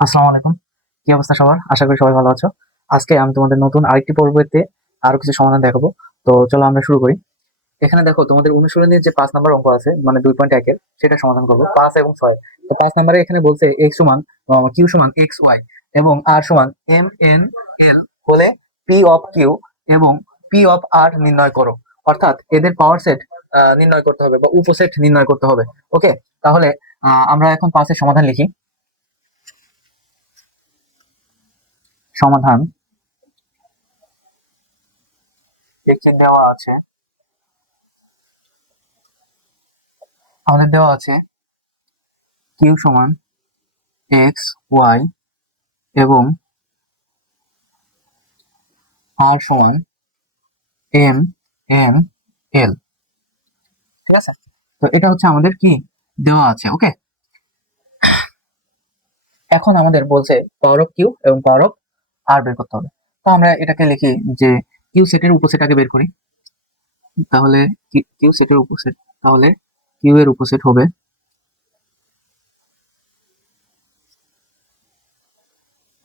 আসসালামু আলাইকুম। কি অবস্থা সবার? আশা করি সবাই ভালো আছো। আজকে আমি তোমাদের নতুন আরেকটি পর্বতে আরো কিছু সমাধান দেখাবো। তো চলো আমরা শুরু করি। এখানে দেখো তোমাদের অনুশীলনীর যে ৫ নাম্বার অঙ্ক আছে মানে ২.১ এর সেটা সমাধান করব ৫ এবং ৬। তো ৫ নাম্বারে এখানে বলছে x সমান q সমান xy এবং r সমান mn l হলে p অফ q এবং p অফ r নির্ণয় করো। অর্থাৎ এদের পাওয়ার সেট নির্ণয় করতে হবে বা উপসেট নির্ণয় করতে হবে। ওকে, তাহলে আমরা এখন ৫ এর সমাধান লিখি। সমাধান এখানে দেওয়া আছে, আমাদের দেওয়া আছে q সমান x y এবং r সমান m n l। ঠিক আছে, তো এটা হচ্ছে আমাদের কি দেওয়া আছে। ওকে, এখন আমাদের বলছে পাওয়ার অফ কিউ এবং পাওয়ার অফ আর বের করতে হবে। তো আমরা এটাকে লিখি যে কিউ সেটের উপসেট আগে বের করি। তাহলে কিউ সেটের উপসেট, তাহলে কিউ এর উপসেট হবে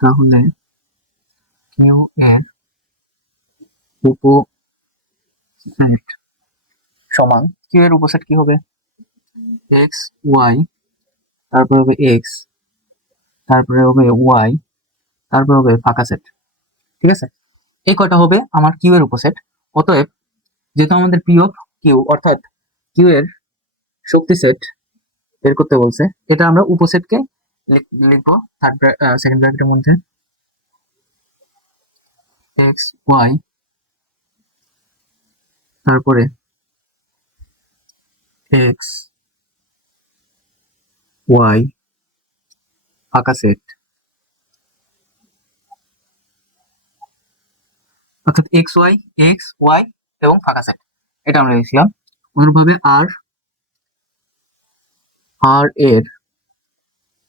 তাহলে কিউ এর উপসেট সমান কিউ এর উপসেট কি হবে এক্স ওয়াই, তারপরে হবে এক্স, তারপরে হবে ওয়াই, তারপরে হবে ফাঁকা সেট। ঠিক আছে, এই কয়টা হবে আমার কিউ এর উপসেট। অতএব যেহেতু আমাদের পি অফ কিউ অর্থাৎ কিউ এর শক্তি সেট বের করতে বলছে, এটা আমরা উপসেটকে লিখবো থার্ড সেকেন্ড ব্র্যাকেটের মধ্যে এক্স ওয়াই, তারপরে এক্স ওয়াই ফাঁকা সেট, অর্থাৎ এক্স ওয়াই এবং ফাঁকা সেট, এটা আমরা লিখলাম। অনুরূপভাবে আর আর এর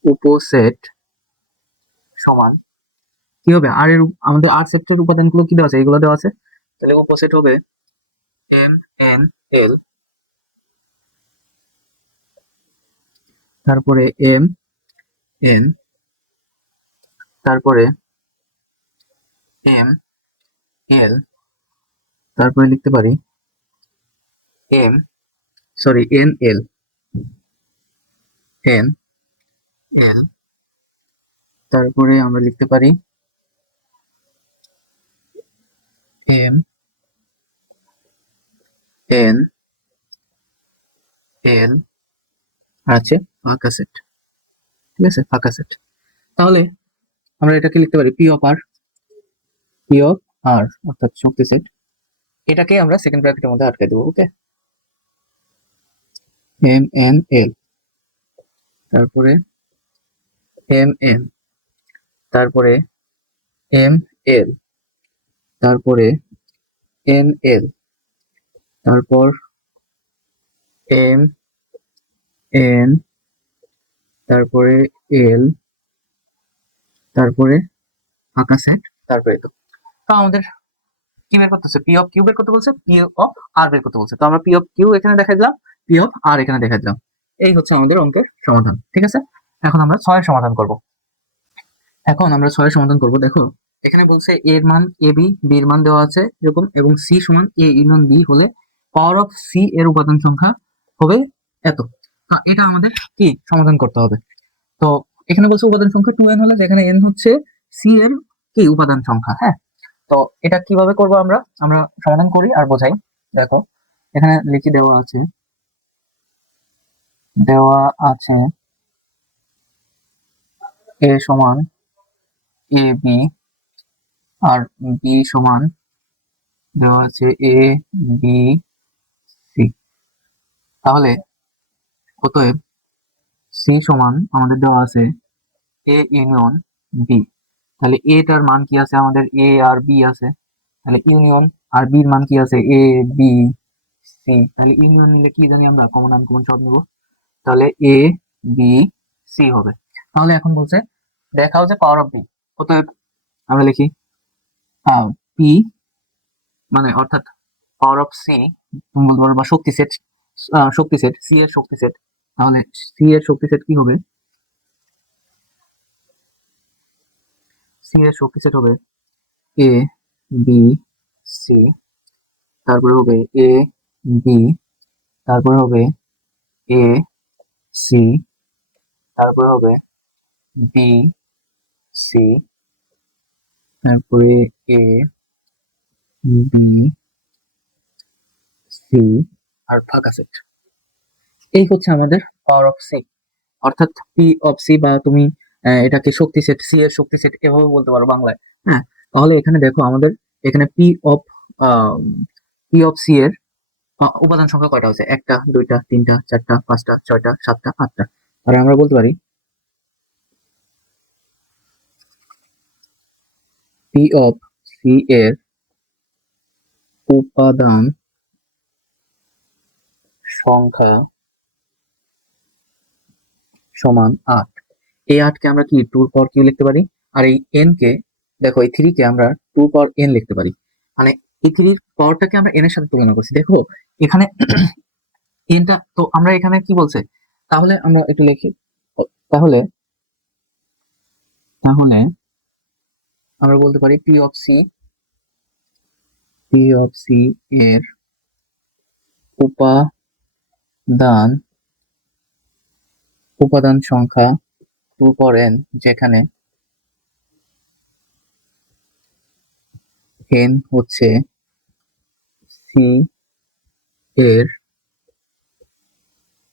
উপসেট সমান কি হবে, আর এর আমাদের আর সেটের উপাদানগুলো কি দেওয়া আছে, এগুলো দেওয়া আছে। তাহলে উপসেট হবে এম এন এল, তারপরে এম এন, তারপরে এম এল, তারপরে লিখতে পারি am sorry N L, N L, তারপরে আমরা লিখতে পারি এম এন এল, আছে ফাঁকা সেট। ঠিক আছে, ফাঁকা সেট। তাহলে আমরা এটাকে লিখতে পারি P of R, P of R অর্থাৎ শক্তি সেট, এটাকে আমরা সেকেন্ড ব্র্যাকেটের মধ্যে আটকে দেবো। ওকে, এম এন এল, তারপরে এম এন, তারপরে এম এল, তারপরে এন এল, তারপর এম এন, তারপরে এল, তারপরে ফাঁকা সেট, তারপরে তো আমাদের কি বের করতেছে, পি অফ কিউ বের করতে বলছে, পি অফ আর বের করতে বলছে। তো আমরা পি অফ কিউ এখানে দেখাই দিলাম, পি অফ আর এখানে দেখাই দিলাম। এই হচ্ছে আমাদের অঙ্কের সমাধান। ঠিক আছে, এখন আমরা ৬ সমাধান করব। এখন আমরা ৬ সমাধান করব। দেখো এখানে বলছে এর মান এ বি, বি এর মান দেওয়া আছে এরকম, এবং সি সমান এ ইউনিয়ন বি হলে পাওয়ার অফ সি এর উপাদান সংখ্যা হবে এত। এটা আমাদের কি সমাধান করতে হবে। তো এখানে বলছে উপাদান সংখ্যা 2n হলে, যেখানে n হচ্ছে সি এর কি উপাদান সংখ্যা। হ্যাঁ, তো এটা কিভাবে করব, আমরা আমরা সমাধান করি আর বোঝাই। দেখো এখানে লিখে দেওয়া আছে, দেওয়া আছে এ সমান এ বি আর বি সমান দেওয়া আছে এ বি সি। তাহলে অতএব সি সমান আমাদের দেওয়া আছে এ ইউনিয়ন বি। তাহলে এ টার মান কি আছে, আমাদের এ আর বি আছে, তাহলে ইউনিয়ন, আর বির মান কি আছে এ বি সি। তাহলে ইউনিয়ন নিলে কি জানি আমরা, কমন আনকমন সব নিব, তাহলে এ বি সি হবে। তাহলে এখন বলছে দেখাও যে পাওয়ার অফ বি। অতএব আমরা লিখি পি মানে অর্থাৎ পাওয়ার অফ সি বলতে পারো, বা শক্তি সেট, শক্তি সেট সি এর শক্তি সেট। তাহলে সি এর শক্তি সেট কি হবে, সি এর শক্তি সেট হবে এ বি সি, তারপরে হবে এ বি, তারপরে হবে এ সি, তারপরে হবে বি সি, তারপরে এ বি সি আর ফাঁকা সেট। এই হচ্ছে আমাদের পাওয়ার অফ সি, অর্থাৎ পি অফ সি, বা তুমি এটাকে শক্তি সেট, সি এর শক্তি সেট এভাবে বলতে পারো বাংলায়। হ্যাঁ, তাহলে এখানে দেখো আমাদের এখানে পি অফ সি এর উপাদান সংখ্যা কয়টা হচ্ছে? একটা, দুইটা, তিনটা, চারটা, পাঁচটা, ছয়টা, সাতটা, আটটা। আর আমরা বলতে পারি পি অফ সি এর উপাদান সংখ্যা সমান 8। এই 8 কে আমরা কি 2 এর পাওয়ার কিউ লিখতে পারি, আর এই n কে, দেখো এই 3 কে আমরা 2 পাওয়ার n লিখতে পারি। মানে এই 3 এর পাওয়ারটাকে আমরা n এর সাথে তুলনা করছি। দেখো এখানে n টা তো আমরা এখানে কি বলছে, তাহলে আমরা একটু লিখি। তাহলে তাহলে আমরা বলতে পারি পি অফ সি এর উপাদান সংখ্যা 2 পাওয়ার n, যেখানে n হচ্ছে সি এর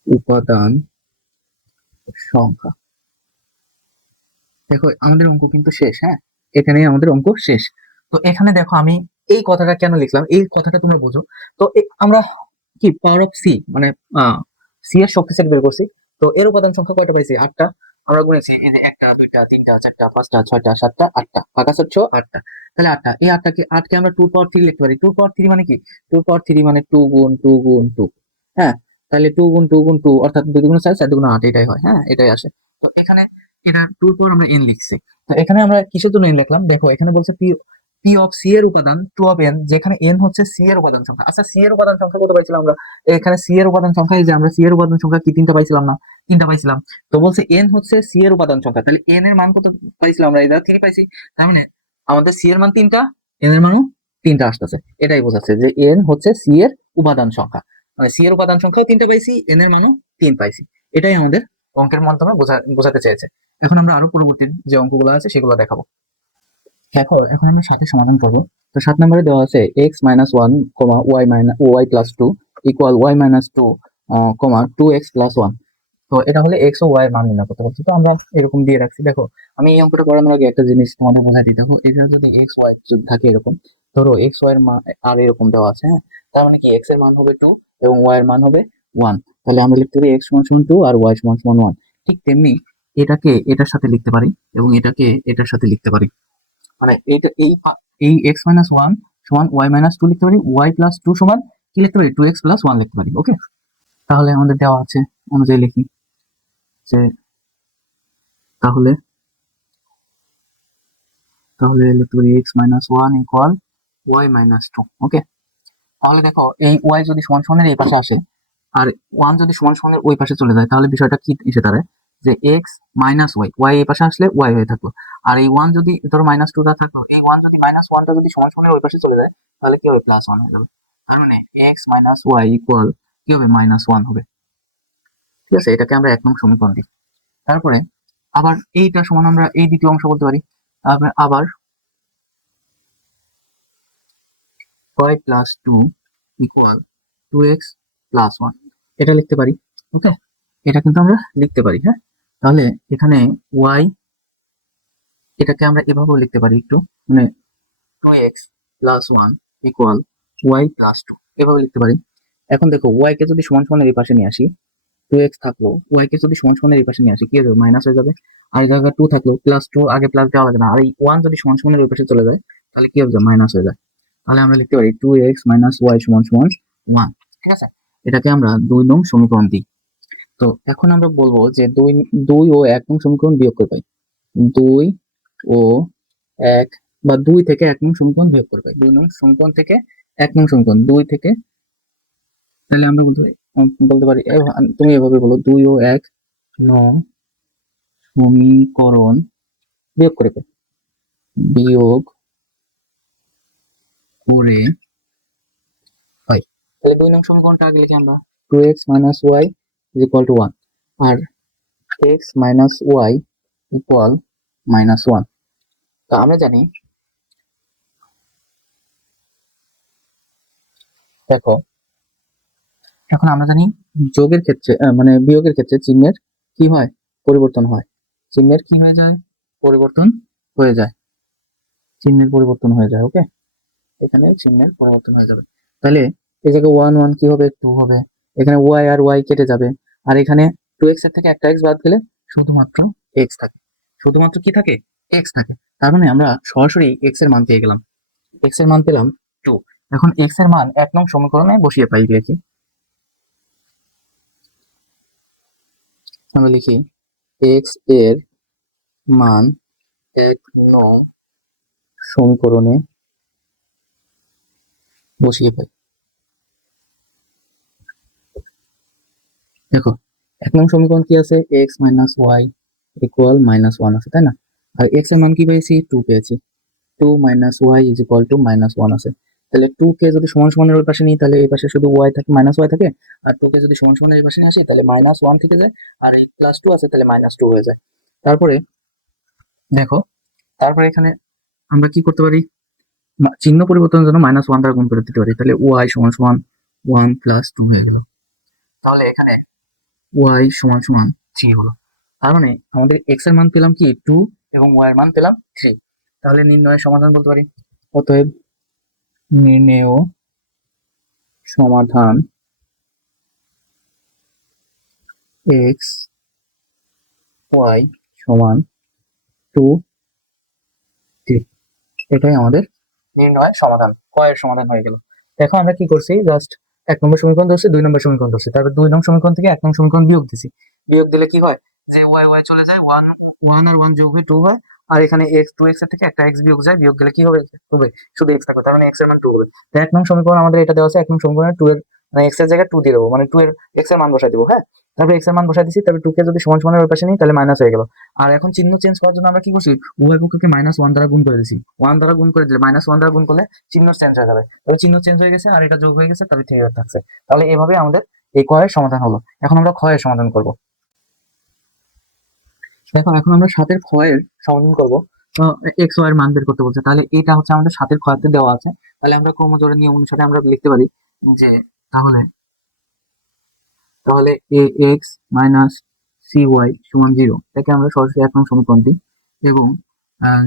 উপাদান সংখ্যা। দেখো আমাদের অঙ্ক কিন্তু শেষ। হ্যাঁ, এখানে আমাদের অঙ্ক শেষ। তো এখানে দেখো আমি এই কথাটা কেন লিখলাম, এই কথাটা তোমরা বুঝো। তো আমরা কি পাওয়ার অফ সি মানে সি এর শক্তি সেট বের করছি। তো এর উপাদান সংখ্যা কয়টা পাইছি? 8টা। আমরা গুনেছি এই যে একটা, দুইটা, তিনটা, চারটা, পাঁচটা, ছয়টা, সাতটা, আটটা, ফাঁকা সেট 8টা। তাহলে 8টা, এই 8কে আমরা 2 পাওয়ার 3 লিখতে পারি। 2 পাওয়ার 3 মানে কি? 2 পাওয়ার 3 মানে 2 গুণ 2 গুণ 2। হ্যাঁ, তাহলে 2 গুণ 2 গুণ 2 অর্থাৎ 2 দুগুণ 4, 4 দুগুণ 8, এটাই হয়। হ্যাঁ, এটাই আসে। তো এখানে এটা 2 এর পর আমরা n লিখছি। তো এখানে আমরা কিসের জন্য n লিখলাম? দেখো এখানে বলছে পি অফ সি এর উপাদান 2 অফ n, যেখানে n হচ্ছে সি এর উপাদান সংখ্যা। আচ্ছা, সি এর উপাদান সংখ্যা কত পাইছিলাম আমরা? এখানে সি এর উপাদান সংখ্যা, এই যে আমরা সি এর উপাদান সংখ্যা কি 3টা পাইছিলাম না? 3টা পাইছিলাম। তো বলছে n হচ্ছে সি এর উপাদান সংখ্যা, তাহলে n এর মান কত পাইছিলাম আমরা? এটা 3 পাইছি। তার মানে আমাদের সি এর মান 3টা, n এর মানও 3টা আসতেছে। এটাই বোঝাচ্ছে যে n হচ্ছে সি এর উপাদান সংখ্যা। মানে সি এর উপাদান সংখ্যাও 3টা পাইছি, n এর মানও 3 পাইছি। এটাই আমাদের অঙ্কের মাধ্যমে বোঝাতে চেয়েছে। এখন আমরা আরো পরবর্তী যে অঙ্কগুলো আছে সেগুলো দেখাবো। দেখো এখন আমরা 7 সমাধান করবো। তো 7 নম্বরে দেওয়া আছে x-1, y+2 equal y-2, 2x+1। তো এটা হলে x ও y এর মান নির্ণয় করতে বলছি। তো আমরা এরকম দিয়ে রাখছি। দেখো আমি এই অঙ্কটা করানোর আগে একটা জিনিস তোমাদের বোঝাই দিই। দেখো এটা যদি x y যদি থাকে এরকম, ধরো x y এর মান আর এরকম দেওয়া আছে। হ্যাঁ, তার মানে কি x এর মান হবে 2 এবং y এর মান হবে 1। তাহলে আমরা লিখতে পারি x = 2 আর y = 1। ঠিক তেমনি এটাকে এটার সাথে লিখতে পারি এবং এটাকে এটার সাথে লিখতে পারি। মানে এই x-1 সমান y-2 লিখতে পারি, y+2 সমান কি লিখতে পারি? 2x+1 লিখতে পারি। ওকে, তাহলে আমাদের দেওয়া আছে অনুযায়ী লিখি যে তাহলে তাহলে লিখতে পারি x-1 ইকুয়াল y-2। ওকে, তাহলে দেখো এই y যদি সমান সমানের এই পাশে আসে আর 1 যদি সমান সমানের ওই পাশে চলে যায়, তাহলে বিষয়টা কি এসে দাঁড়ায় যে x মাইনাস y এই পাশে আসলে y হয়ে থাকলো। আর এই 1 যদি ধরো -2টা থাকলো, এই 1 যদি -1টা যদি সমান সমানের ওই পাশে চলে যায়, তাহলে কি হবে? +1 হয়ে যাবে। তার মানে x y ইকুয়াল কি হবে? -1 হবে। ঠিক আছে, এটাকে আমরা 1 নং সমীকরণ দিই। তারপরে আবার এইটা সমান আমরা এই দ্বিতীয় অংশ বলতে পারি। তারপরে আবার y+2 ইকুয়াল 2x+1 এটা লিখতে পারি। ওকে, এটা কিন্তু আমরা লিখতে পারি। হ্যাঁ, তাহলে এখানে y এটাকে আমরা এভাবেও লিখতে পারি একটু, মানে 2x+1 ইকুয়াল y+2 এভাবে লিখতে পারি। এখন দেখো y কে যদি সমান সমানের এই পাশে নিয়ে আসি, 2x থাকলো, y কে যদি সমান সমানের এই পাশে নিয়ে আসি, কি হয়ে যাবে? মাইনাস হয়ে যাবে। আর এই জায়গায় 2 থাকলো, +2 আগে প্লাস দেওয়া লাগে না। আর এই 1 যদি সমান সমানের ওই পাশে চলে যায়, তাহলে কি হবে? মাইনাস হয়ে যায়। তাহলে আমরা লিখতে পারি 2x - y = 1। ঠিক আছে, এটাকে আমরা 2 নং সমীকরণ দিই। তো এখন আমরা বলবো যে 2 ও 1 নং সমীকরণ বিয়োগ করে পাই। 2 ও 1 বা 2 থেকে 1 নং সমীকরণ বিয়োগ করে পাই। 2 নং সমীকরণ থেকে 1 নং সমীকরণ, 2 থেকে, তাহলে আমরা বলতে পারি তুমি এভাবে বলো 2 ও 1 নং সমীকরণ বিয়োগ করে পাই। বিয়োগ করে হয়। তাহলে 2 নং সমীকরণটা আগে লিখি আমরা, 2x minus y is equal to 1 আর x minus y equal minus 1। তো আমরা জানি, দেখো এখন আমরা জানি যোগের ক্ষেত্রে মানে বিয়োগের ক্ষেত্রে চিহ্নের কি হয়, পরিবর্তন হয়। চিহ্নের কি হয়ে যায়, পরিবর্তন হয়ে যায়, চিহ্নের পরিবর্তন হয়ে যায়। ওকে, এখানে চিহ্নের পরিবর্তন হয়ে যাবে। তাহলে এই জায়গায় 1 1 কি হবে, 2 হবে। এখানে y আর y কেটে যাবে, আর এখানে 2x এর থেকে একটা x বাদ গেলে শুধুমাত্র x থাকে। শুধুমাত্র কি থাকে, x থাকে। তার মানে আমরা সরাসরি x এর মান পেয়ে গেলাম। x এর মান পেলাম 2। এখন x এর মান 1 নং সমীকরণে বসিয়ে পাই, লিখি আমরা লিখি x এর মান 1 নং সমীকরণে বসিয়ে পাই। দেখো 1 নং সমীকরণ কি আছে, x minus y equal minus 1 আছে, তাই না? আর x এর মান কি পেয়েছি, 2 পেয়েছি। 2 minus y is equal to minus 1 আছে। তাহলে 2 কে যদি সমান সমানের ওই পাশে নিই, তাহলে এই পাশে শুধু y থাকে, মাইনাস ওয়াই থাকে। আর 2 কে যদি সমান সমানের এই পাশে নিয়ে আসি, তাহলে মাইনাস 1 থেকে যায়, আর এই প্লাস 2 আছে, তাহলে মাইনাস 2 হয়ে যায়। তারপরে দেখো, তারপরে এখানে আমরা কি করতে পারি, চিহ্ন পরিবর্তনের জন্য মাইনাস 1 দ্বারা গুণ করে দিতে পারি। তাহলে y সমান সমান 1 প্লাস 2 হয়ে গেল। তাহলে এখানে y সমান সমান 3 হলো। তার মানে আমাদের x এর মান পেলাম কি 2 এবং y এর মান পেলাম 3। তাহলে নির্ণয়ের সমাধান বলতে পারি, অতএব নির্ণেয় সমাধান x y সমান 2 3। এটাই আমাদের নির্ণয়ের সমাধান, কয়ের সমাধান হয়ে গেল। দেখো আমরা কি করছি, জাস্ট 1 নম্বর সমীকরণ ধরছি, 2 নম্বর সমীকরণ ধরছি, তারপর 2 নং সমীকরণ থেকে 1 নং সমীকরণ বিয়োগ দিছি। বিয়োগ দিলে কি হয়, যে y y চলে যায়, 1 1 আর 1 যোগ হয়ে 2 হয়। আর এখানে x 2x এর থেকে একটা x বিয়োগ যায়, বিয়োগ গেলে কি হবে, হবে শুধু x থাকবে। তার মানে x এর মান 2 হবে। তো 1 নং সমীকরণ আমাদের এটা দেওয়া আছে, 1 নং সমীকরণে 2 এর মানে x এর জায়গায় 2 দিয়ে দেবো, মানে 2 এর x এর মান বসাই দেবো। হ্যাঁ, তারপর x এর মান বসাই দিছি, তারপর 2 কে যদি সমান সমানের ওই পাশে নিই, তাহলে মাইনাস হয়ে গেল। আর এখন চিহ্ন চেঞ্জ করার জন্য আমরা কি করছি, উভয় পক্ষকে মাইনাস 1 দ্বারা গুণ করে দিছি। 1 দ্বারা গুণ করে দিলে, মাইনাস 1 দ্বারা গুণ করলে চিহ্ন চেঞ্জ হয়ে যাবে। তবে চিহ্ন চেঞ্জ হয়ে গেছে, আর এটা যোগ হয়ে গেছে, তবে ঠিক থাকছে। তাহলে এভাবে আমাদের এই ক এর সমাধান হলো। এখন আমরা খ এর সমাধান করব। দেখো এখন আমরা 7 এর খ এর সমাধান করব। তো এক্স ওয়াই এর মান বের করতে বলছে, তাহলে এটা হচ্ছে আমাদের 7 এর ক্ষতে দেওয়া আছে। তাহলে আমরা ক্রমজোড়ের নিয়ম অনুসারে আমরা লিখতে পারি যে, তাহলে তাহলে এ এক্স মাইনাস সি ওয়াই সমান 0, এটাকে আমরা সরাসরি 1 নং সমীকরণ দিই। এবং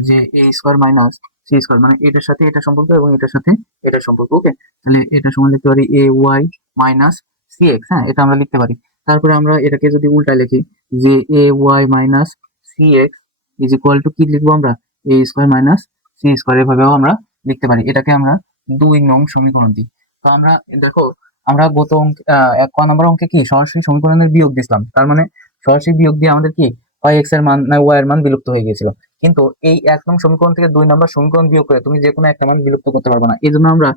যে এ স্কোয়ার মাইনাস সি স্কোয়ার, মানে এটার সাথে এটা সম্পর্ক এবং এটার সাথে এটার সম্পর্ক। ওকে, তাহলে এটা সমান লিখতে পারি এ ওয়াই মাইনাস সি এক্স। হ্যাঁ, এটা আমরা লিখতে পারি। তারপরে আমরা এটাকে যদি উল্টায় লিখি, যে A Y minus C X is equal to কি লিখবো আমরা, A square minus C square, এভাবেও আমরা লিখতে পারি। এটাকে আমরা 2 নং সমীকরণ দিই। তো আমরা দেখো, আমরা গত ক নম্বর অঙ্কে কি সরাসরি সমীকরণের বিয়োগ দিছিলাম। তার মানে সরাসরি বিয়োগ দিয়ে আমাদের কি হয় এক্স এর মান না ওয়াই এর মান বিলুপ্ত হয়ে গিয়েছিল। কিন্তু এই 1 নং সমীকরণ থেকে 2 নম্বর সমীকরণ বিয়োগ করে তুমি যে কোনো একটা মান বিলুপ্ত করতে পারবে না। এই জন্য আমরা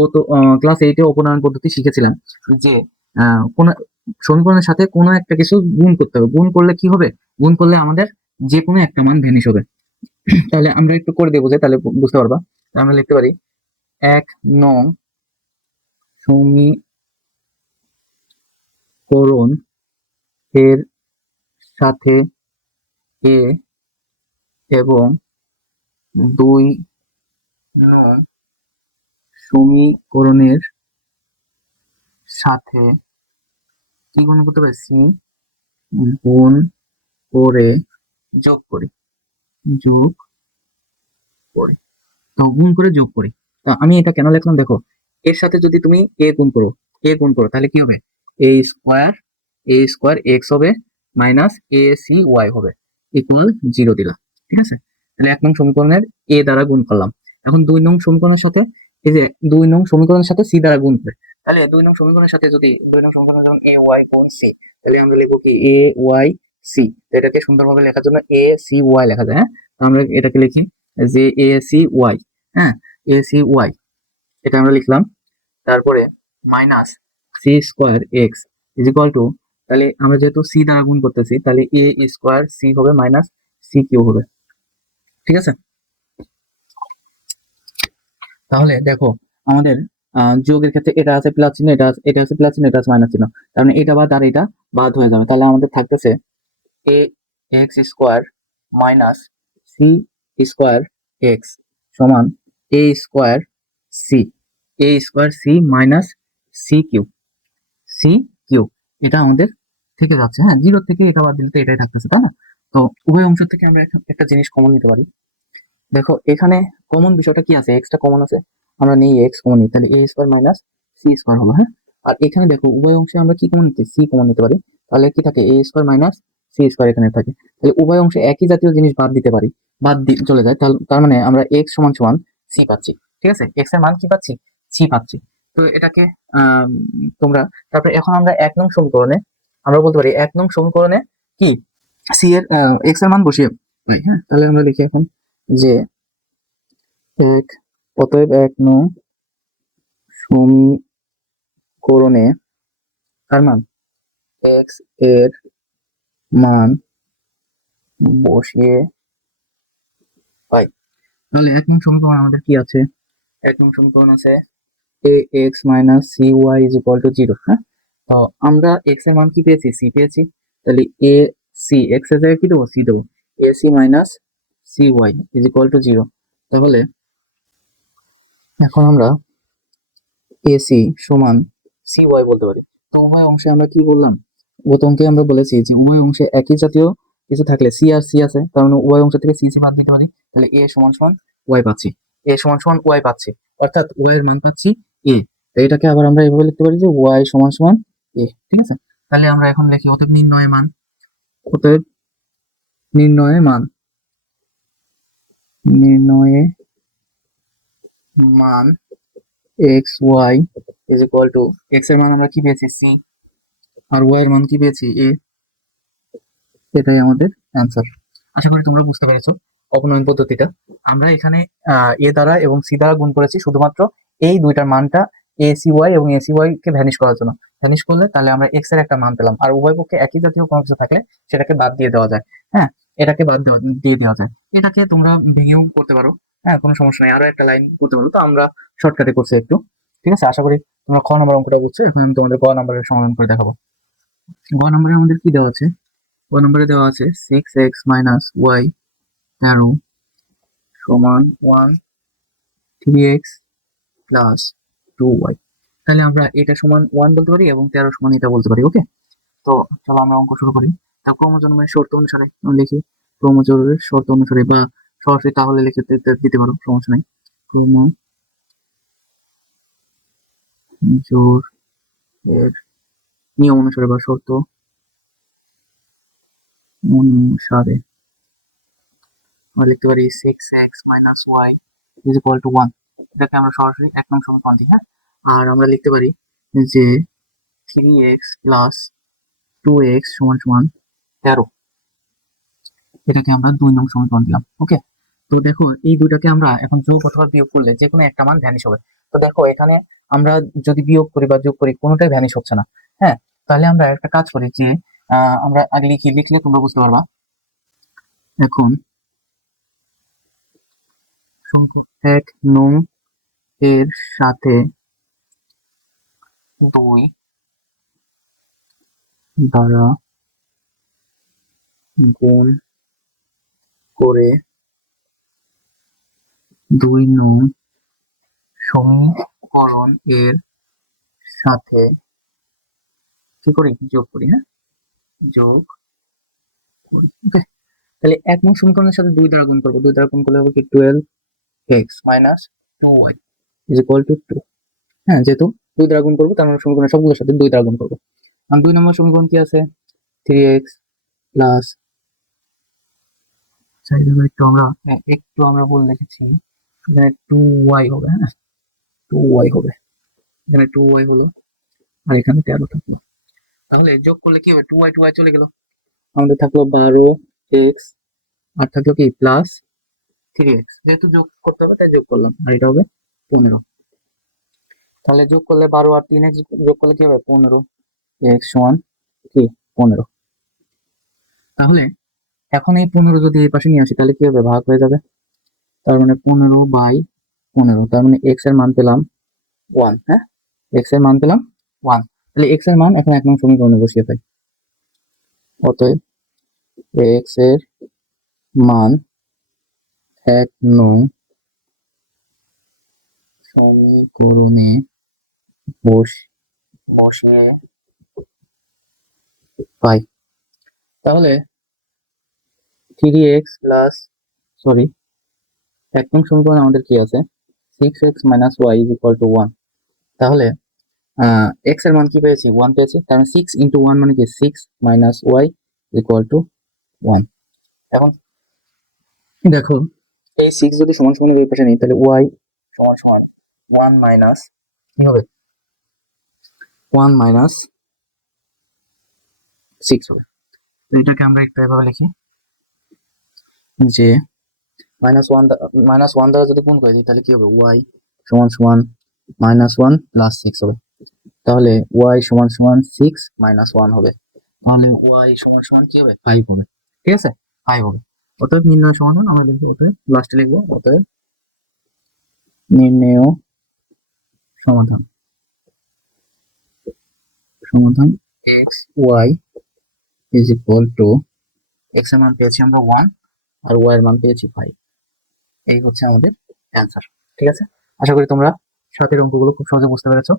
গত ক্লাস 8 এ অপনয়ন পদ্ধতি শিখেছিলাম, যে কোন সমীকরণের সাথে কোনো একটা কিছু গুণ করতে হবে। গুণ করলে কি হবে, গুণ করলে আমাদের যে কোনো একটা মান ভ্যানিশ হবে। তাহলে আমরা একটু করে দেবো, যে তাহলে বুঝতে পারবা। আমরা লিখতে পারি 1 নং সমীকরণ এর সাথে এ এবং 2 নং সমীকরণের সাথে কি গুণ করতে পারি, সি গুণ করে যোগ করি, যোগ করি। তো গুণ করে যোগ করি। তো আমি এটা কেন লিখলাম, দেখো এর সাথে যদি তুমি এ গুণ করো, এ গুণ করো, তাহলে কি হবে, এ স্কোয়ার এক্স হবে মাইনাস এ সি ওয়াই হবে ইকুয়াল 0 দিলাম। ঠিক আছে, তাহলে 1 নং সমীকরণের এ দ্বারা গুণ করলাম। এখন 2 নং সমীকরণের সাথে এই যে 2 নং সমীকরণের সাথে সি দ্বারা গুণ করে, তাহলে 2 নং সমীকরণের সাথে যদি 2 নং সমীকরণ যেমন এ ওয়াই গুণ সি, তাহলে আমরা লিখবো কি এ ওয়াই সি। এটাকে সুন্দরভাবে লেখার জন্য এ সি ওয়াই লেখা যায়। হ্যাঁ, তো আমরা এটাকে লিখি যে এ সি ওয়াই। হ্যাঁ, এ সি ওয়াই, এটা আমরা লিখলাম। তারপরে minus C square x is equal to, তাহলে আমরা যেহেতু সি দ্বারা গুণ করতেছি, তাহলে এ স্কোয়ার সি হবে মাইনাস সি কিউ হবে। ঠিক আছে, তাহলে দেখো আমাদের যোগের ক্ষেত্রে এটা আছে প্লাস চিহ্ন, এটা আছে প্লাস চিহ্ন, এটা আছে মাইনাস চিহ্ন, তার মানে এটা বাদ আর এটা বাদ হয়ে যাবে। তাহলে আমাদের থাকতেছে A X square minus C square X সমান A square C, A square C minus C cube, C cube. এটা আমাদের থেকে যাচ্ছে, হ্যাঁ, জিরো থেকে এটা বাদ দিলে তো এটাই থাকতেছে, তাই না? তো উভয় অংশ থেকে আমরা একটা জিনিস কমন নিতে পারি। দেখো এখানে কমন বিষয়টা কি আছে, এক্সটা কমন আছে, আমরা নেই এক্স কমন নিই, তাহলে a square minus C square হলো, হ্যাঁ। আর এখানে দেখো উভয় অংশে আমরা কি কমন নিতে, সি কমন নিতে পারি, তাহলে কি থাকে, এ স্কোয়ার মাইনাস সি স্কোয়ার এখানে থাকে। তাহলে উভয় অংশে একই জাতীয় জিনিস বাদ দিতে পারি, চলে যায়, তার মানে আমরা এক্স সমান সমান সি পাচ্ছি। ঠিক আছে, এক্স এর মান কি পাচ্ছি, সি পাচ্ছি। তো এটাকে আহ তোমরা, তারপরে এখন আমরা 1 নং সমীকরণে আমরা বলতে পারি 1 নং সমীকরণে কি সি এর এক্স এর মান বসিয়ে পাই, হ্যাঁ। তাহলে আমরা লিখি এখন যে এক অতএব 1 নং সমীকরণে কার মান, এক্স এর মান বসিয়ে পাই। তাহলে 1 নং সমীকরণ আমাদের কি আছে, 1 নং সমীকরণ আছে A X minus C Y is equal to zero, হ্যাঁ। তো আমরা এক্স এর মান কি পেয়েছি, সি পেয়েছি, তাহলে এ সি এক্স এর জায়গায় কি দেবো, সি দেবো, a c minus C Y is equal to zero. তাহলে এখন আমরা এসি সমান সি ওয়াই বলতে পারি। তো উভয় অংশে আমরা কি বললাম, গত অঙ্কে আমরা বলেছি যে উভয় অংশে একই জাতীয় কিছু থাকলে, সি আর সি আছে, তার মানে উভয় অংশ থেকে সি সি বাদ দিতে পারি, তাহলে এ সমান সমান ওয়াই পাচ্ছি, এ সমান সমান ওয়াই পাচ্ছি, অর্থাৎ ওয়াই এর মান পাচ্ছি এ। তো এটাকে আবার আমরা এভাবে লিখতে পারি যে ওয়াই সমান সমান এ, ঠিক আছে। তাহলে আমরা এখন লিখি অতএব নির্ণয় মান, অতএব নির্ণয় মান, নির্ণয়ে মান x y is equal to, x এর মান আমরা কি পেয়েছি সি, আর ওয়াই এর মান কি পেয়েছি এ, এটাই আমাদের অ্যান্সার। আশা করি তোমরা বুঝতে পেরেছো অপনয়ন পদ্ধতিটা। আমরা এখানে এ দ্বারা এবং সি দ্বারা গুণ করেছি শুধুমাত্র এই দুইটার মানটা, এ সি ওয়াই এবং এ সি ওয়াই কে ভ্যানিশ করার জন্য। ভ্যানিশ করলে তাহলে আমরা এক্স এর একটা মান পেলাম, আর উভয় পক্ষে একই জাতীয় কোনো কিছু থাকলে সেটাকে বাদ দিয়ে দেওয়া যায়, হ্যাঁ। এটাকে দিয়ে দেওয়া যায়, এটাকে তোমরা ভেঙেও করতে পারো, হ্যাঁ, কোনো সমস্যা নেই, আরো একটা লাইন করতে পারো। তো আমরা শর্টকাটে করছি একটু, ঠিক আছে। আশা করি তোমরা খ নম্বর অঙ্কটা বুঝছো। এখন আমি তোমাদের গ নম্বরের সমাধান করে দেখাবো। গ নম্বরে আমাদের কি দেওয়া আছে, গ নম্বরে দেওয়া আছে 6x মাইনাস ওয়াই 13 সমান 3x প্লাস 2y। তাহলে আমরা এটা সমান 1 বলতে পারি এবং 13 সমান এটা বলতে পারি, ওকে। তো চলো আমরা অঙ্ক শুরু করি। তা ক্রমজন্মের শর্ত অনুসারে আমরা লিখি, ক্রমজোরের শর্ত অনুসারে, বা সরাসরি তাহলে লিখে দিতে পারো, সমস্যা নাই। ক্রমজোর এর নিয়ম অনুসারে বা শর্ত অনুসারে আমরা লিখতে পারি 6x minus y is equal to 1। এটাকে আমরা সরাসরি 1 নং সমীকরণ দিই, হ্যাঁ। আর আমরা লিখতে পারি যে 3x প্লাস 2x সমান সমান 13, এটাকে আমরা 2 নং সমীকরণ দিলাম, ওকে। তো দেখো এই দুইটাকে আমরা এখন যোগ অথবা বিয়োগ করলে যে কোনো একটা মান ভ্যানিশ হবে। তো দেখো এখানে আমরা যদি বিয়োগ করি বা যোগ করি কোনোটাই ভ্যানিশ হচ্ছে না, হ্যাঁ। তাহলে আমরা একটা কাজ করি যে আমরা আগে লিখলে তোমরা বুঝতে পারবা। এখন সংখ্যক 1 নং এর সাথে 2 দ্বারা গুণ করে 2 নং সমীকরণ এর সাথে কি করি, যোগ করি, হ্যাঁ, যোগ করি, ওকে। তাহলে 1 নং সমীকরণের সাথে 2 দ্বারা গুণ করবো, 2 দ্বারা গুণ করলে হবে কি 12x minus 2y is equal two 2, হ্যাঁ। যেহেতু 2 দ্বারা গুণ করবো তার মানে সমীকরণের সবগুলোর সাথে 2 দ্বারা গুণ করবো। আর 2 নম্বর সমীকরণ কি আছে, 3x প্লাস, একটু আমরা ভুল লিখেছি, এখানে 2y হবে, হ্যাঁ, 2y হবে, এখানে 2y হলো আর এখানে 13 থাকলো। তাহলে যোগ করলে কি হবে, 2y চলে গেল, আমাদের থাকলো 12x, আর থাকলো কি প্লাস 3x, যেহেতু যোগ করতে হবে তাই যোগ করলাম, আর এটা হবে 15। তাহলে যোগ করলে 12 আর 3x যোগ করলে কি হবে 15, x সমান কি 15। তাহলে এখন এই 15 যদি এই পাশে নিয়ে আসি তাহলে কি হবে, ভাগ হয়ে যাবে, তার মানে 15/15 15, তার মানে x এর মান পেলাম 1। হ্যাঁ, x এর মান পেলাম 1। তাহলে x এর মান এখন 1 নং সমীকরণে বসিয়ে ফেলি। অতএব x এর মান 1 নং সমীকরণে বসিয়ে পাই। তাহলে 3x প্লাস, সরি, 1 নং সমীকরণে আমাদের কি আছে? 6x minus y is equal to 1। তাহলে x এর মান কি পেয়েছি? 1 পেয়েছি। তার মানে 6 ইন্টু 1 মানে কি 6 মাইনাস ওয়াই ইকুয়াল টু 1। এখন দেখো, এই 6 যদি সমান সমান এই পাশে নিই, তাহলে y সমান সমান 1 মাইনাস কি হবে? 1 মাইনাস 6 হবে। তো এটাকে আমরা একটু এভাবে লিখি যে মাইনাস ওয়ান দ্বারা যদি গুণ করে দিই তাহলে কি হবে? y সমান সমান -1 প্লাস 6 হবে। তাহলে y সমান সমান 6 মাইনাস 1 হবে। তাহলে y সমান সমান কি হবে? 5 হবে। ঠিক আছে, 5 হবে। অতএব নির্ণয় সমাধান আমরা লিখবো, অতএব লাস্টে লিখবো অতএব নির্ণেয় সমাধান x y is equal two, x এর মান পেয়েছি আমরা 1 আর y এর মান পেয়েছি 5। এই হচ্ছে আমাদের অ্যান্সার। ঠিক আছে, আশা করি তোমরা সাতের অঙ্কগুলো খুব সহজে বুঝতে পেরেছো।